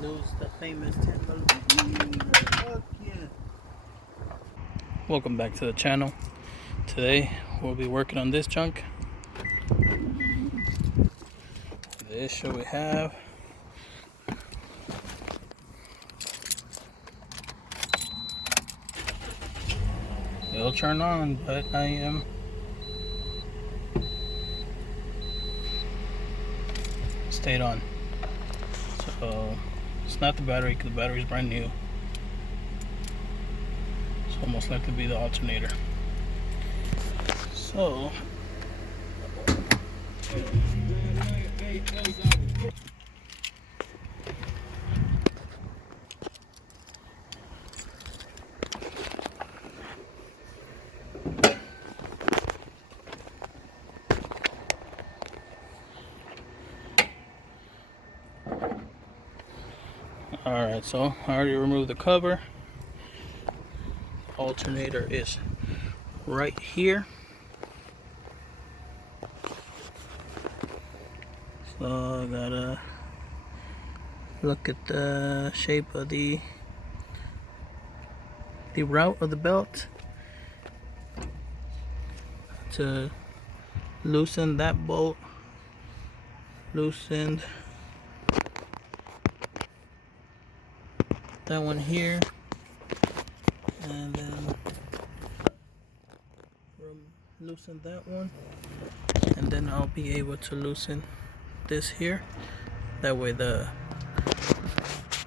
Lose the famous 10mm. Fuck yeah. Welcome back to the channel. Today we'll be working on this junk. The issue we have, it'll turn on, but I am stayed on. So it's not the battery because the battery's brand new. So it'll most likely be the alternator. So alright, so I already removed the cover. Alternator is right here. So I gotta look at the shape of the route of the belt to loosen that bolt, loosen that one here, and then loosen that one, and then I'll be able to loosen this here. That way the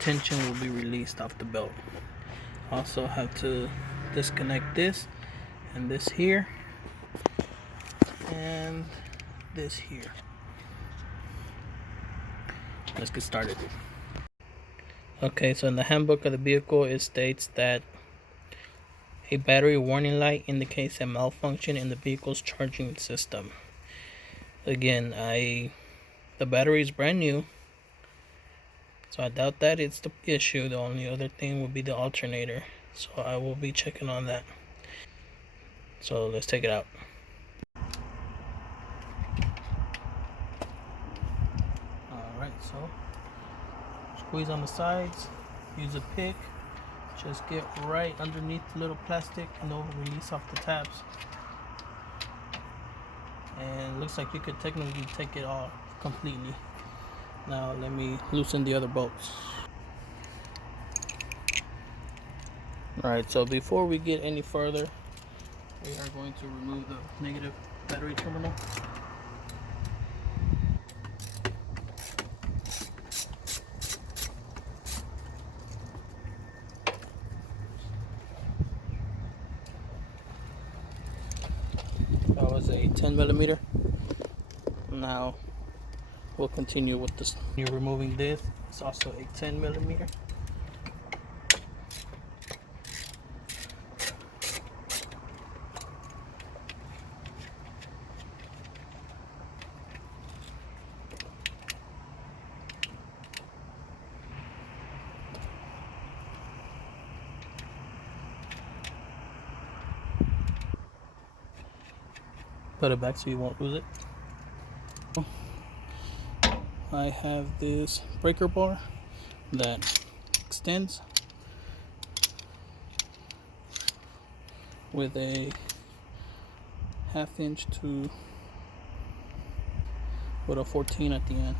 tension will be released off the belt. Also have to disconnect this and this here and this here. Let's get started. Okay, so in the handbook of the vehicle it states that a battery warning light indicates a malfunction in the vehicle's charging system. Again, the battery is brand new, so I doubt that it's the issue. The only other thing would be the alternator, so I will be checking on that. So let's take it out. Alright, so squeeze on the sides, use a pick, just get right underneath the little plastic and it'll release off the tabs. And it looks like you could technically take it off completely. Now let me loosen the other bolts. Alright, so before we get any further, we are going to remove the negative battery terminal. That was a 10mm. Now we'll continue with this. You're removing this. It's also a 10mm. Put it back so you won't lose it. I have this breaker bar that extends with a 1/2 inch to with a 14 at the end.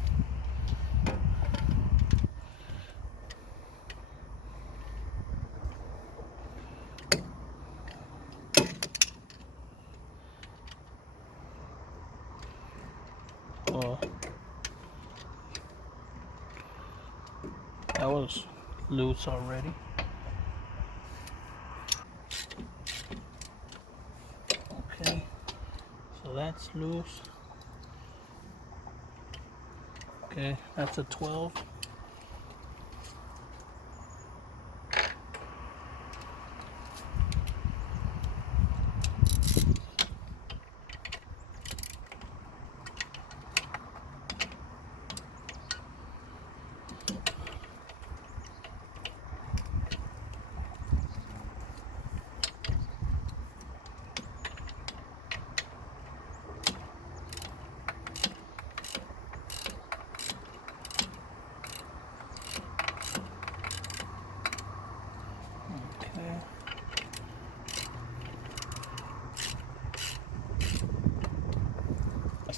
That was loose already. Okay, so that's loose. Okay, that's a 12.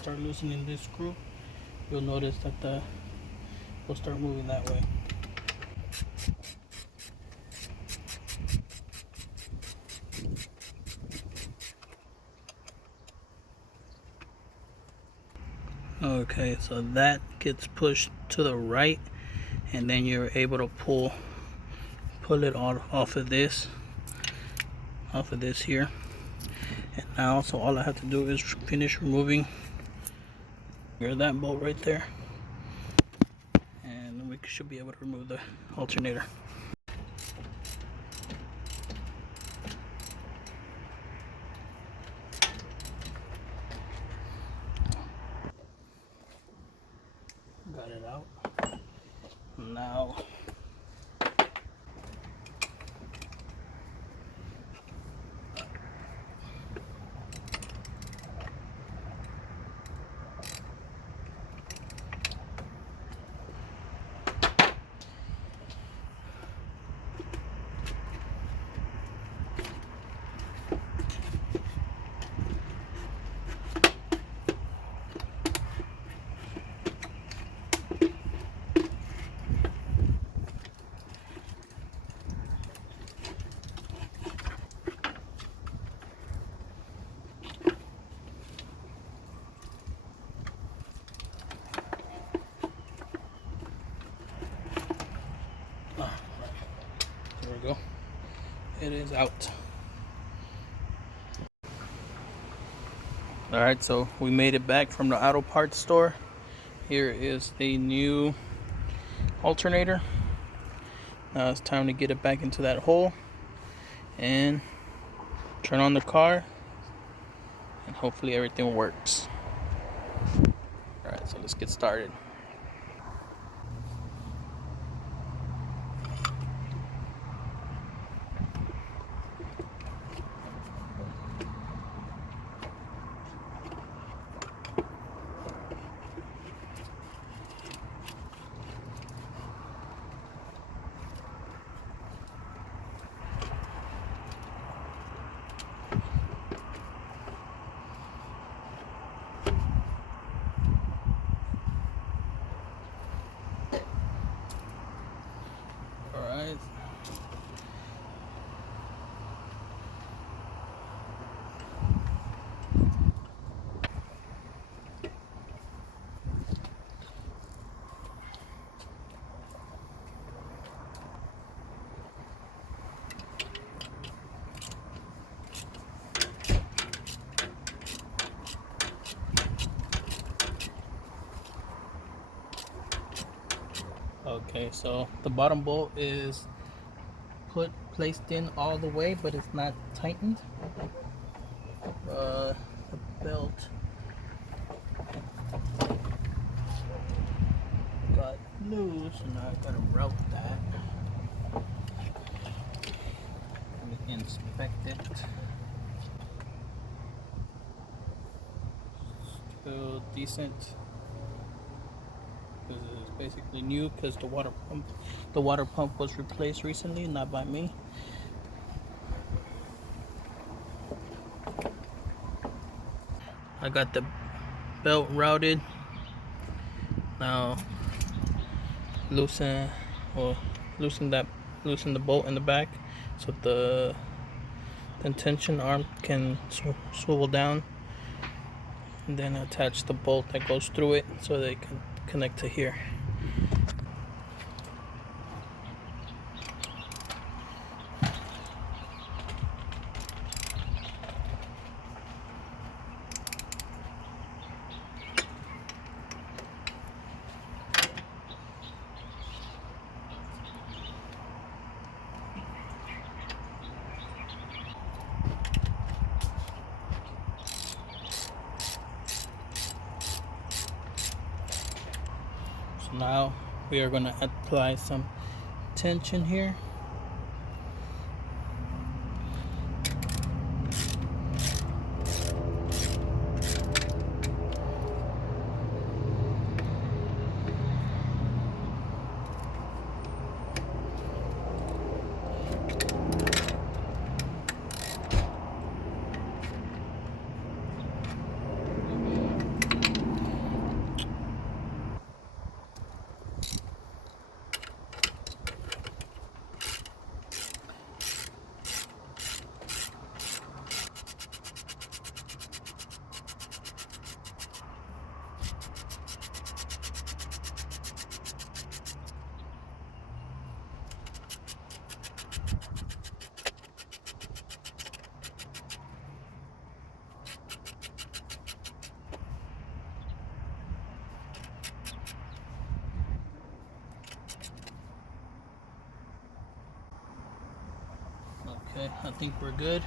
start loosening this screw, you'll notice that will start moving that way. Okay, so that gets pushed to the right, and then you're able to pull it off of this here. And now, so all I have to do is finish removing that bolt right there, and we should be able to remove the alternator. Got it out. Now there we go. It is out. Alright, so we made it back from the auto parts store. Here is the new alternator. Now it's time to get it back into that hole and turn on the car, and hopefully everything works. Alright, so let's get started. Alright. Okay, so the bottom bolt is placed in all the way, but it's not tightened. The belt got loose, and now I gotta route that. Let me inspect it. Still decent. This is basically new because the water pump was replaced recently, not by me. I got the belt routed. Now loosen the bolt in the back so the tension arm can swivel down, and then attach the bolt that goes through it so they can connect to here. So now we are going to apply some tension here. Okay, I think we're good.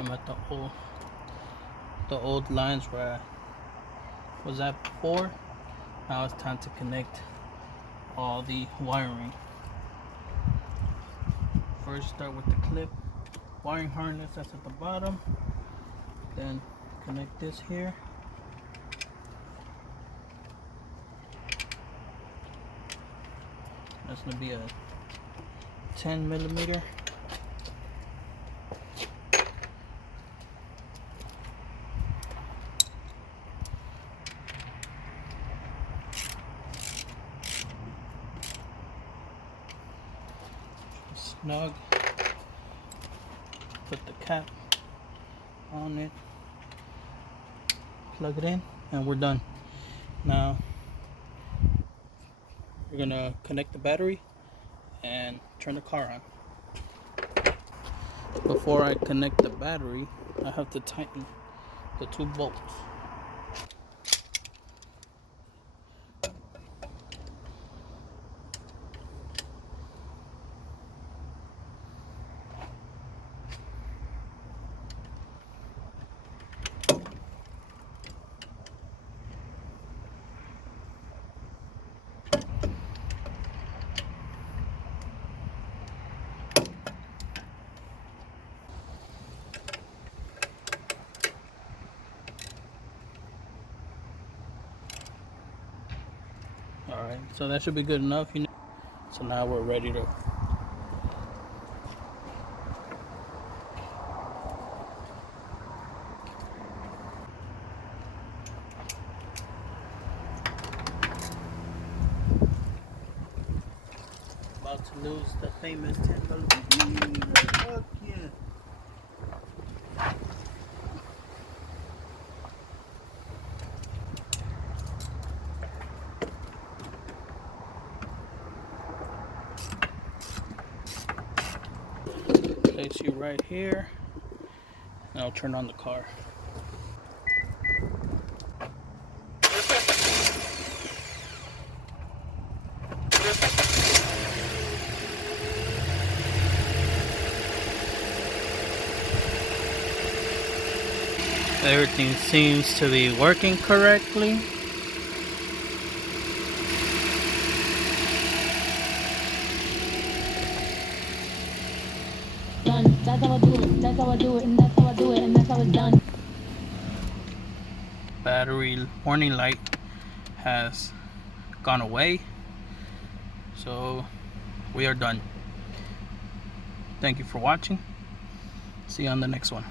I'm at the old lines where I was at before. Now it's time to connect all the wiring. First start with the clip wiring harness that's at the bottom, then connect this here. That's going to be a 10mm. Snug. Put the cap on it, plug it in, and we're done. Now we're gonna connect the battery and turn the car on. Before I connect the battery, I have to tighten the 2 bolts. Alright, so that should be good enough. So now we're ready to about to lose the famous $10. Fuck yeah. Place you right here, and I'll turn on the car. Everything seems to be working correctly. Done. That's how I do it. That's how I do it, and that's how I do it, and that's how it's done. Battery warning light has gone away, so we are done. Thank you for watching. See you on the next one.